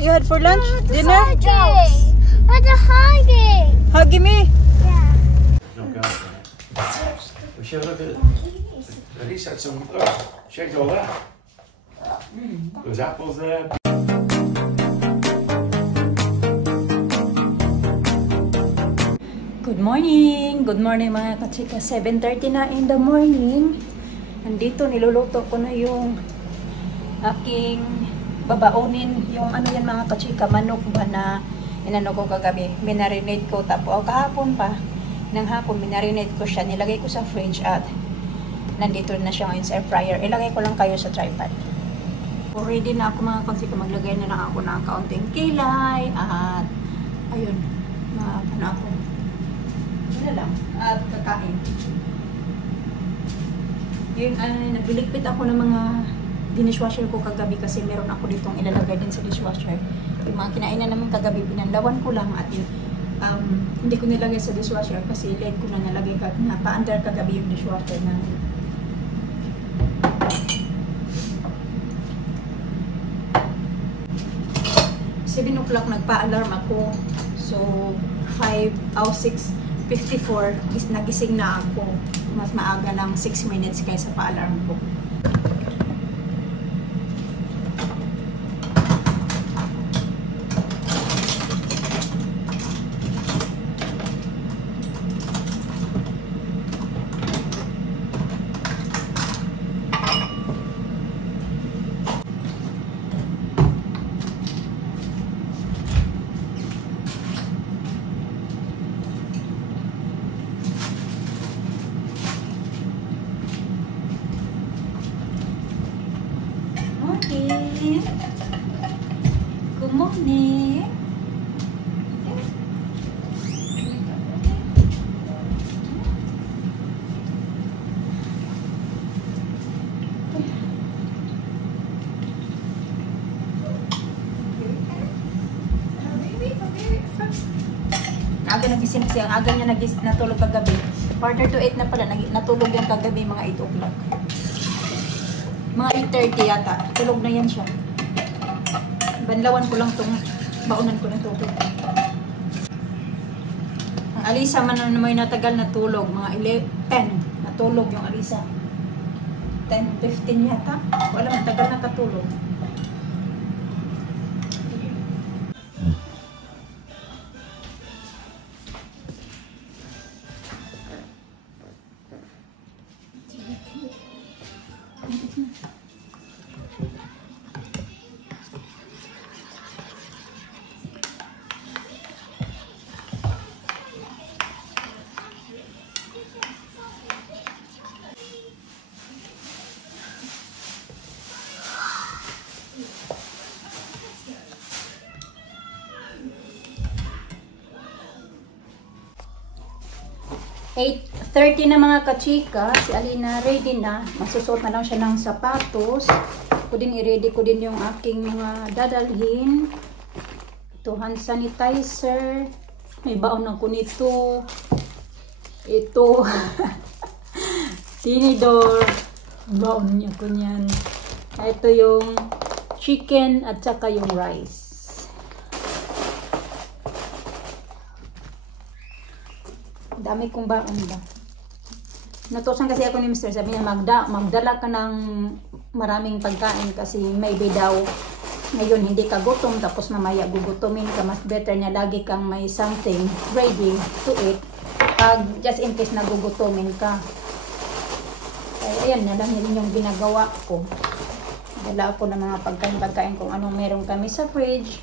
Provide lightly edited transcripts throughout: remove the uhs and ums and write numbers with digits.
you had for lunch? Dinner? Hugging. What's a hugging? Hugging me? Yeah. We should look at Elise had some. Check all that. There's apples there. Good morning! Good morning mga kachika. 7:30 na in the morning. Nandito, niluluto ko na yung aking babaonin. Yung ano yan mga kachika, manok ba na inano ko kagabi. Minarinate ko. Tapos kahapon pa, ng hapon, minarinate ko siya. Nilagay ko sa fridge at nandito na siya ngayon sa air fryer. Ilagay ko lang kayo sa tripod. Ready na ako mga kachika. Maglagay na lang ako ng kaunting kilay. At ayun, ano ako. Wala lang. At kakain. Yung nagbiligpit ako ng mga dishwasher ko kagabi kasi meron ako ditong ilalagay din sa dishwasher. Yung mga kinainan naman kagabi, pinanlawan ko lang at yun, hindi ko nilagay sa dishwasher kasi late ko na nalagay na pa-under kagabi yung dishwasher na 7 o'clock nagpa-alarm ako. So 6:54 nagising na ako. Mas maaga ng 6 minutes kaysa pa-alarm ko. Good morning. Aga nagising kasi ang aga niya natulog kagabi. Quarter to 8 na pala natulog yan kagabi mga 8 o'clock. Mga 8:30 yata. Tulog na yan siya. Banlawan ko lang itong baunan ko ng tubig. Ang Alisa man na may natagal na tulog. Mga 10 natulog yung Alisa. 10:15 yata. Wala, matagal na katulog. (8:30) na mga kachika, si Alina ready na. Masusuot na lang siya ng sapatos. I-ready ko din yung aking mga dadalhin. Ito, hand sanitizer. May baon ako nito. Ito. Tinidor. Baon niya ko niyan. Ito yung chicken at saka yung rice. Dami kong baon ba. Natusan kasi ako ni Mr. Sabi niya, magdala ka ng maraming pagkain kasi maybe daw ngayon hindi ka gutom tapos mamaya gugutomin ka. Mas better niya lagi kang may something ready to eat pag just in case na gugutomin ka. Kaya ayan na lang yun yung ginagawa ko. Dala ako ng mga pagkain kung anong meron kami sa fridge.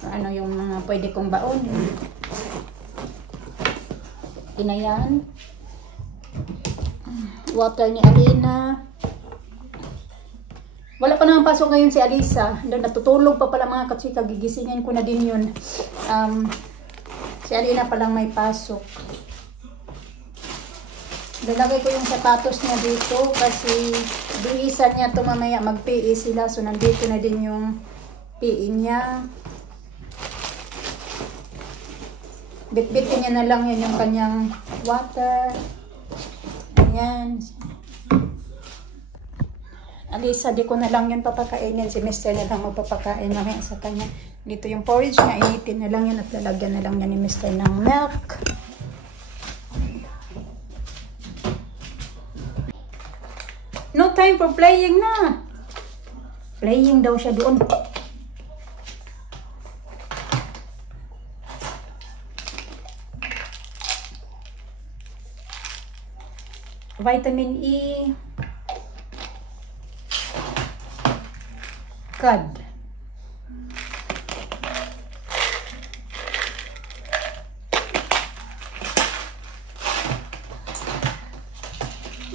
Ano yung mga pwede kong baon. Inayan. Water ni Alina. Wala pa naman pasok ngayon si Alisa. Natutulog pa pala mga katsika. Gigisingin ko na din yun. Si Alina palang may pasok. Lalagay ko yung sapatos niya dito kasi bihisan niya ito mamaya mag-PE sila. So nandito na din yung PE niya. Bitbitin niya na lang yun yung kanyang water. Ayan. Alisa, di ko na lang yun papakainin. Si Mr. na lang magpapakain namin sa kanya. Dito yung porridge niya, initin na lang yan at lalagyan na lang yan ni Mr. ng milk. No time for playing na. Playing daw siya doon. Vitamin E. Cod.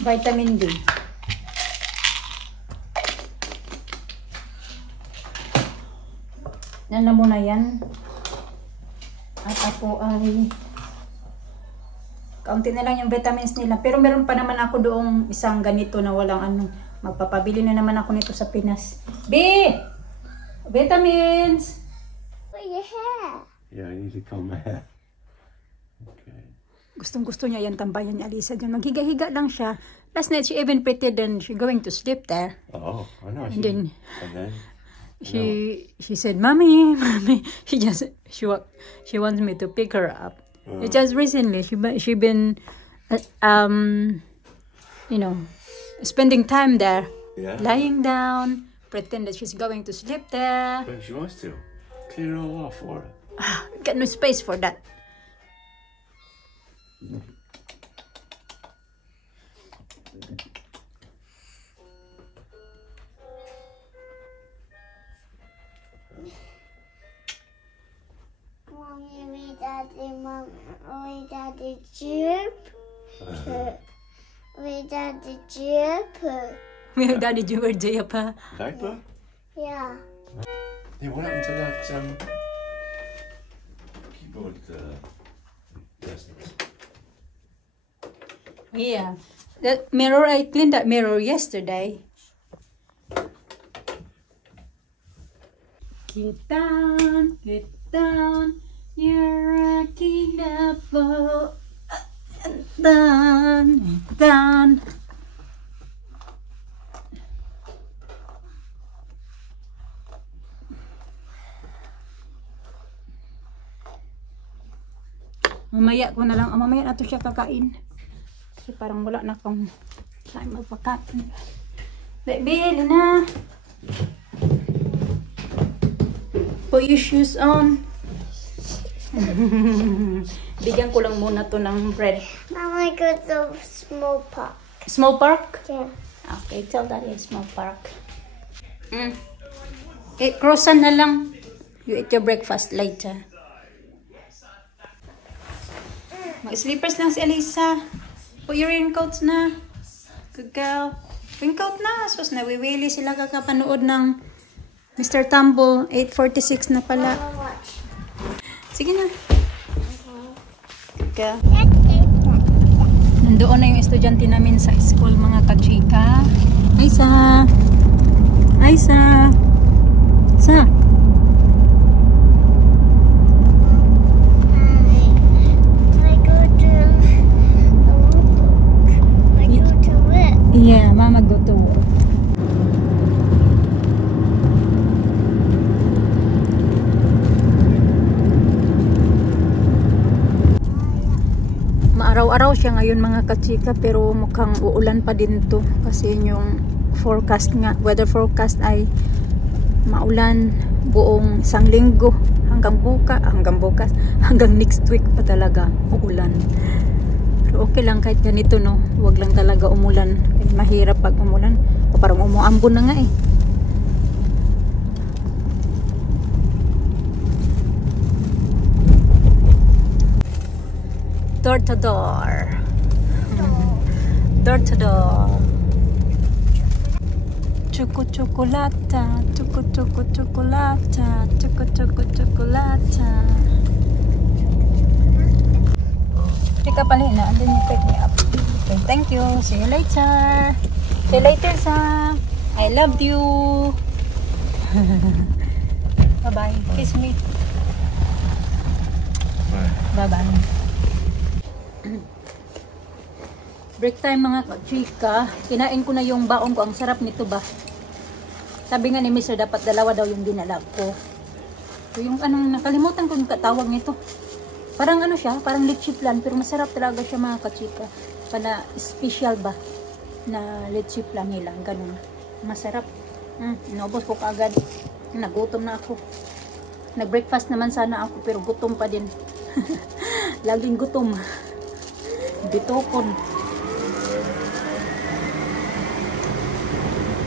Vitamin D. Yan na muna yan. At ako ay kaunti na lang yung vitamins nila. Pero meron pa naman ako doong isang ganito na walang ano. Magpapabili na naman ako nito sa Pinas. B! Vitamins! Where your hair? Yeah, I need to comb my hair. Okay. Gustong-gusto niya yan, tambayan niya, Alisa. Diyan, maghiga-higa lang siya. Last night, she even pretended she going to sleep there. Oh, I know. And then, she she said, Mommy, Mommy. She wants me to pick her up. Just recently, she been, you know, spending time there. Yeah. Lying down, pretend that she's going to sleep there. But she wants to. Clear it all off for her. Got no space for that. Mommy, we daddy chirp. We daddy chirp. May daddy Jewel Jaya pa. Diaper? Yeah. Hey, what happened to that keyboard business? Yeah. That mirror, I cleaned that mirror yesterday. Get down, you're rocking the floor. Down. Mamaya ko na lang, mamaya na to siya kakain. Kasi parang wala na akong time magpakain. Baby, Lina. Put your shoes on. Bigyan ko lang muna to ng bread. Mama, go to small park. Small park? Yeah. Okay, tell daddy small park. Croissant na lang. You eat your breakfast later. Mag-sleepers lang si Alisa. Put your raincoats na. Good girl. Raincoat na. Sus, nawiwili sila kakapanood ng Mr. Tumble. 8:46 na pala. Watch. Sige na. Good girl. Nandoon na yung estudyante namin sa school, mga kachika. Aisa. Aisa. Sa. Yeah, Mama go to work. Maaraw-araw siya ngayon, mga kachika, pero mukhang uulan pa din to kasi yung forecast nga, weather forecast ay maulan buong isang linggo hanggang bukas, hanggang next week pa talaga uulan. Pero okay lang kahit ganito, no, huwag lang talaga umulan. Mahirap pag umulan. O parang umuambon na nga eh. Door to door. Door to door. Chocolata, chocolata, chocolata. Chika palina, and then you pick me up. Okay, thank you. See you later. See you later, Sa. I love you. Bye-bye. Kiss me. Bye-bye. Break time, mga chika. Kinain ko na yung baon ko. Ang sarap nito ba? Sabi nga ni Mr. dapat dalawa daw yung dinalag ko. So, yung anong nakalimutan ko yung tawag nito. Parang ano siya, parang leche flan, pero masarap talaga siya mga kachika. Para special ba na leche flan nila, ganun. Masarap. Inubos ko kaagad. Nagutom na ako. Nag-breakfast naman sana ako, pero gutom pa din. Laging gutom. Bitokon.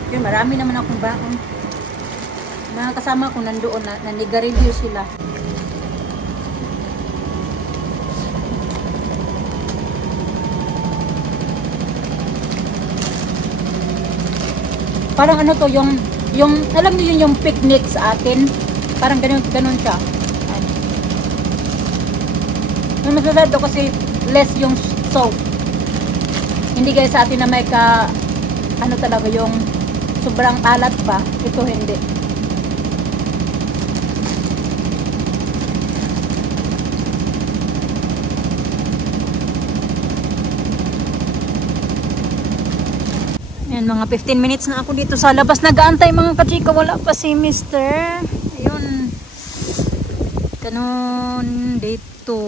Okay, marami naman akong baon. Mga kasama ko nandoon na naniga-review sila. Parang ano to, yung alam niyo yung picnic sa atin. Parang ganun siya. Yung masasarap to kasi less yung salt. Hindi guys sa atin na may ano talaga yung sobrang alat pa. Ito hindi. Ayan, mga 15 minutes na ako dito sa labas. Nag-aantay mga kachika. Wala pa si Mr. Ayun. Ganun dito.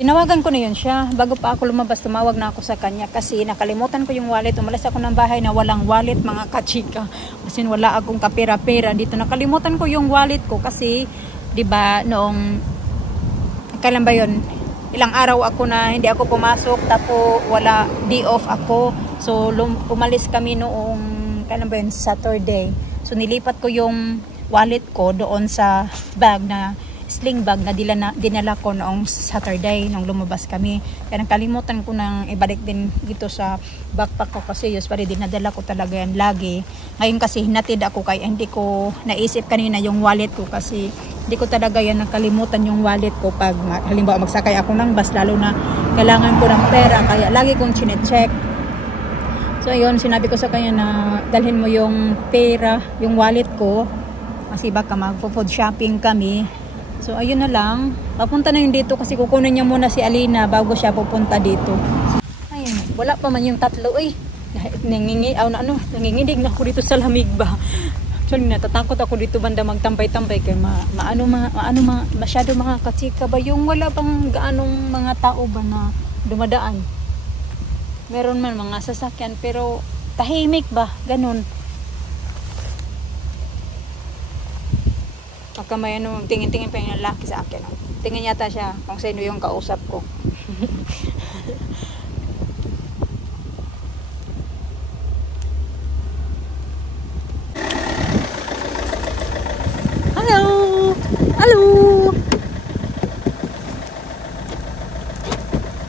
Tinawagan ko na yun siya. Bago pa ako lumabas, tumawag na ako sa kanya. Kasi nakalimutan ko yung wallet. Umalis ako ng bahay na walang wallet mga kachika. Kasi wala akong kapera-pera dito. Nakalimutan ko yung wallet ko. Kasi, diba, noong kailan ba yun? Ilang araw ako na hindi ako pumasok. Tapos wala, day off ako. So, umalis kami noong, kailan ba yun, Saturday. So, nilipat ko yung wallet ko doon sa bag na, sling bag na dinala ko noong Saturday, nung lumabas kami. Kaya nakalimutan ko nang ibalik din dito sa backpack ko kasi usually dinadala ko talaga yan lagi. Ngayon kasi hinatid ako kaya hindi ko naisip kanina yung wallet ko kasi hindi ko talaga yan nakalimutan yung wallet ko pag halimbawa magsakay ako ng bus, lalo na kailangan ko ng pera kaya lagi kong chinecheck. So ayun, sinabi ko sa kanya na dalhin mo yung pera, yung wallet ko kasi baka magpo-food shopping kami. So ayun na lang, papunta na yun dito kasi kukunin niya muna si Alina bago siya pupunta dito. Ayun, wala pa man yung tatlo eh. Nanginginig na ako dito sa lamig ba. Actually natatakot ako dito banda magtambay-tambay kaya masyado mga kachika ba yung wala pang gaanong mga tao ba na dumadaan. Meron man mga sasakyan pero tahimik ba, ganun. Pagka may ano, tingin-tingin pa yung lalaki sa akin. Tingin yata siya kung sino yung kausap ko. Hello! Hello!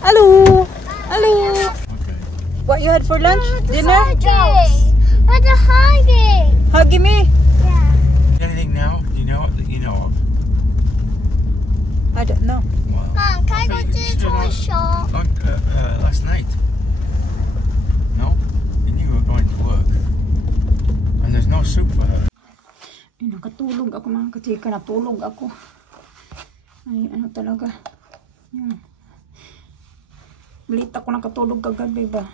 Hello! Hello! What you had for lunch? Dinner? What a hugging! Hugging me? Yeah. Anything now? Do you know that you know of? I don't know. Well, Mom, can I go to the toy shop? Last night. No? You knew you were going to work. And there's no soup for her. Ay, nakatulog ako mga kachika. Natulog ako. Ay, ano talaga. Yan. Balit ako nakatulog kagabi ba?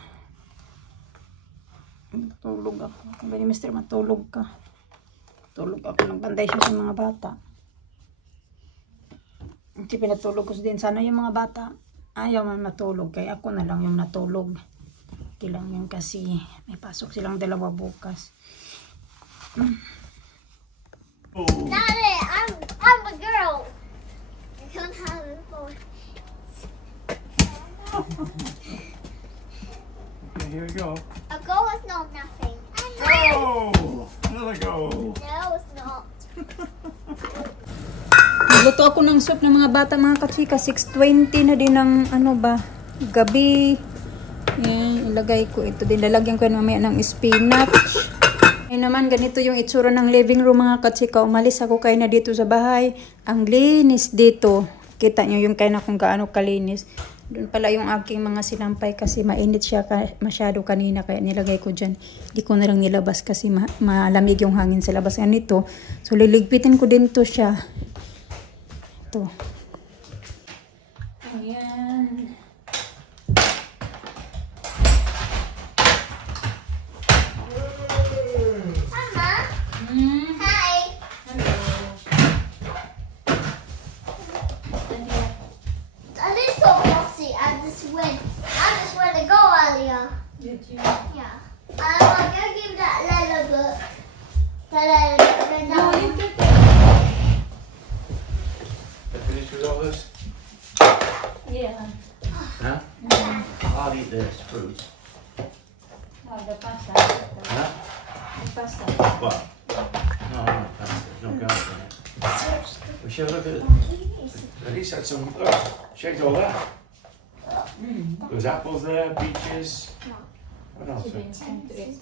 Tulog ako. Sabi ni Mr. matulog ka. Tulog ako. Nagbantay siya sa mga bata. Hindi pinatulog ko din. Sana yung mga bata ayaw man matulog. Kaya ako na lang yung natulog. Kilang yun kasi may pasok silang dalawa bukas. Daddy, I'm a girl. I can't have a boy. Okay, here we go. A goal is not nothing. Oh! Another goal. No, it's not. Nagluto ako ng soup ng mga bata mga kachika. 6:20 na din ng ano ba, gabi. Yan, ilagay ko ito din. Lalagyan ko mamaya ng spinach. Ngayon naman, ganito yung itsura ng living room mga kachika. Umalis ako kayo na dito sa bahay. Ang linis dito. Kita nyo yung kayo na kung gaano kalinis. Doon pala yung aking mga sinampay kasi mainit siya masyado kanina kaya nilagay ko dyan. Hindi ko na lang nilabas kasi malamig yung hangin sa labas nito. So liligpitin ko din to siya. Ito. Ayan. Mama. Hi. Hello. Yeah. I'm gonna give that little book. No, you took it. You finished with all this? Yeah. Huh? I'll eat this fruit. Oh, the pasta. Huh? The pasta. What? No, no pasta. No garlic in it. We should look at at least had some. Look, checked all that. There's apples there, peaches. No. What else? She didn't come to it.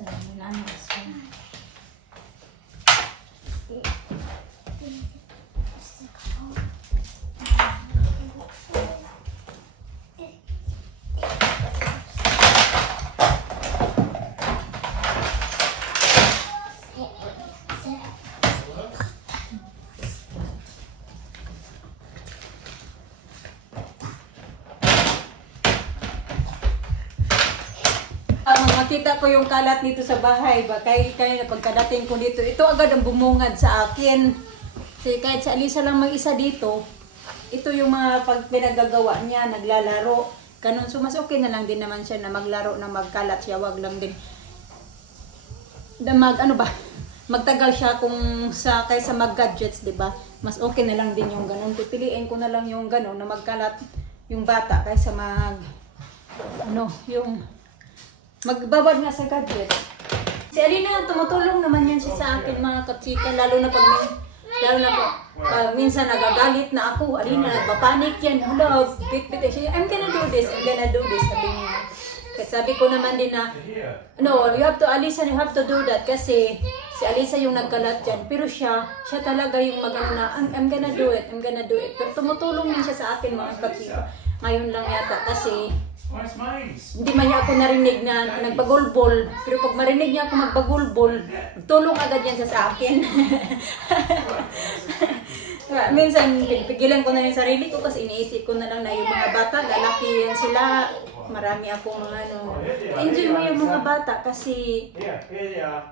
Makita ko yung kalat nito sa bahay ba kay na pagkadating ko dito ito agad ang bumungad sa akin kasi kahit sa Alisa lang mag-isa dito ito yung mga pag pinagagawa niya naglalaro ganun so mas okay na lang din naman siya na maglaro na magkalat siya wag lang din magtagal siya kung sa kaysa mag-gadgets di ba mas okay na lang din yung ganun pipiliin ko na lang yung ganun na magkalat yung bata kaysa yung magbabad nga sa gadget. Si Alina, tumutulong naman yan siya sa akin mga katsika, lalo na pag minsan nagagalit na ako. Alina, nagpapanik yan. Hello, bit-bit. I'm gonna do this, sabi niya. Kasi sabi ko naman din na, no, Alisa, you have to do that kasi si Alisa yung nagkalat dyan. Pero siya talaga yung I'm gonna do it. Pero tumutulong yan siya sa akin mga katsika. Ngayon lang yata kasi hindi man niya ako narinig na nagpagulbol. Pero pag marinig niya ako magpagulbol, tulong agad yan siya sa akin. Minsan, pigilan ko na yung sarili ko kasi iniisip ko na lang na yung mga bata, lalaki yan sila. Marami akong enjoy mo yung mga bata kasi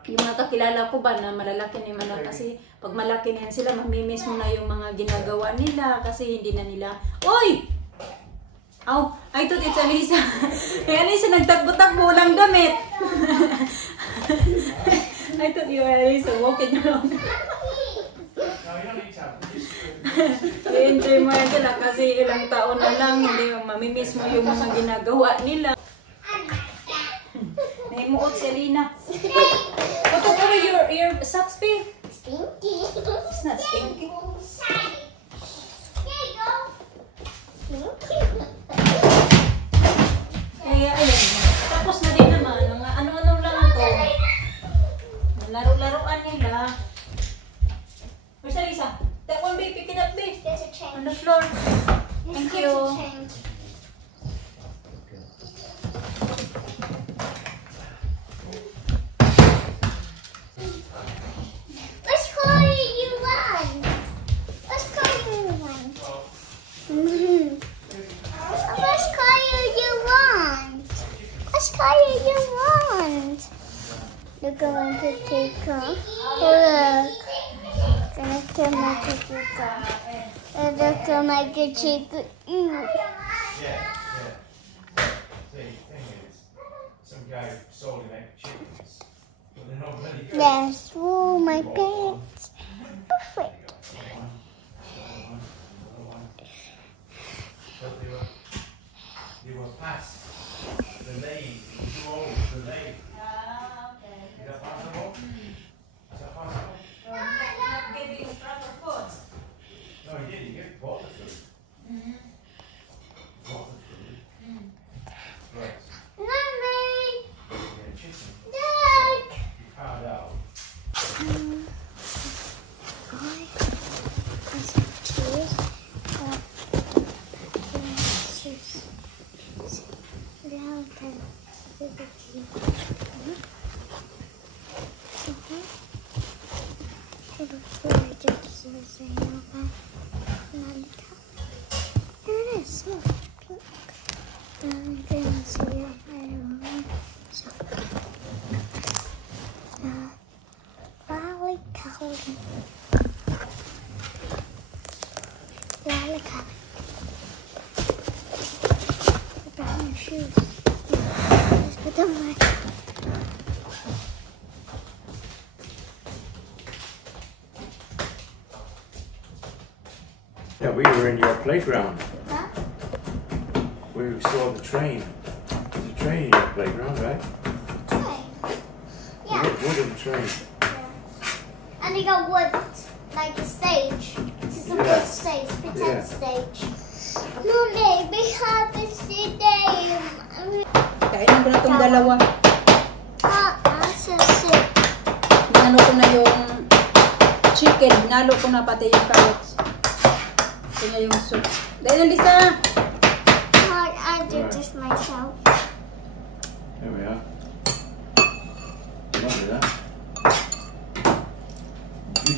yung mga kakilala ko ba na malalaki na yung kasi pag malaki na yan sila, mamimiss mo na yung mga ginagawa nila kasi hindi na nila, Uy! Oh, I thought it's Alisa. Alisa, nagtakbo-takbo lang damit. I thought you were Alisa walking around. I-enjoy mo yan sila kasi ilang taon na lang, hindi mamimiss mo yung mga ginagawa nila. Naimuot si Alina. What about your socks, babe? Stinky. It's not stinky. There you go. Stinky. Kaya ayun, tapos na din naman, mga ano-ano lang ito. Laro-laruan nila. Where's Alisa? That one, babe, pick it up, babe. There's a chain. On the floor. Thank you. There's a chain. Which color you want? Which color you want? Which color you want? Which color you want? Look at my Katika. Look. Look at my Katika. Look at my Katika. The thing is, some guy sold an egg chickens, but they're not ready. Yes, oh my pants. Perfect. But they were past the lane, too old, the lane. Okay. Is that possible? Is that possible? Not giving proper food. No, he did. He bought the food. Bought the food. Right. Mommy, Yeah, chicken. Dad. He found out. Yeah, we were in your playground. Huh? We saw the train. There's a train in your playground, right? Train. Yeah. Wooden train. And you got wood, like a stage. This is a Yeah. wood stage, pretend stage. Mommy, we have a today. Kainan ko na itong dalawa. That's a soup. Hinalo ko na yung chicken. Hinalo ko na pati yung carrots. Ito na yung soup. Dahil na, Lisa! I did this myself. There we are. Lovely that.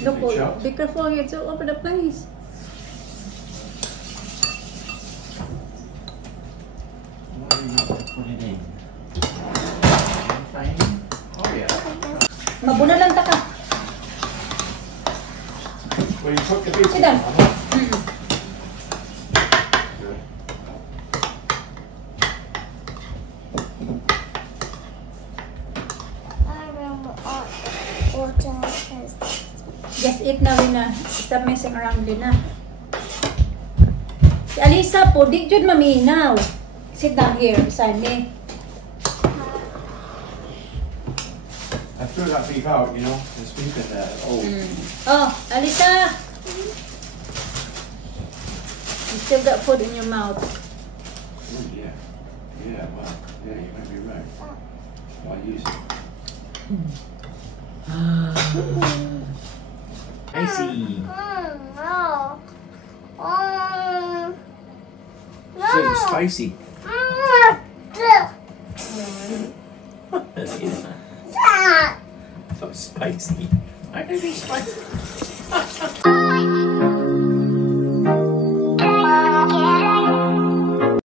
Look, Beautifully chopped. be careful, it's all over the place. What do you want to put it in? Anything? Oh yeah. Mabuna lang ta ka. Well, you put the beef Sit down. in, huh? Good. Just eat na, Rina. Stop messing around din na. Si Alisa po, di jud maminaw. Sit down here beside me. I threw that beef out, you know, there's beef in there. Oh, Oh, Alisa! You still got food in your mouth. oh yeah. Yeah, well, yeah, you might be right. Why use it? Spicy. No. So it's spicy. So spicy. I can be spicy.